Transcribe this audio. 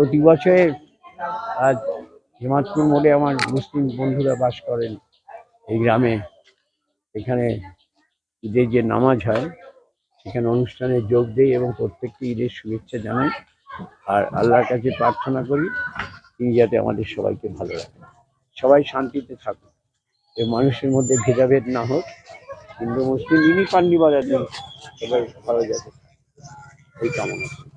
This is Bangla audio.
প্রতি বছর আজ হিমাচপুর মোড়ে আমার মুসলিম বন্ধুরা বাস করেন এই গ্রামে। এখানে ঈদের যে নামাজ হয়, সেখানে অনুষ্ঠানে যোগ দেই এবং প্রত্যেককে ঈদের শুভেচ্ছা জানাই। আর আল্লাহর কাছে প্রার্থনা করি, তিনি যাতে আমাদের সবাইকে ভালো রাখেন। সবাই শান্তিতে থাকুক। এ মানুষের মধ্যে ভেদাভেদ না হোক। হিন্দু, মুসলিম, ইনি পান্ডি বাজার সবাই ভালো যাবে। এই কামনা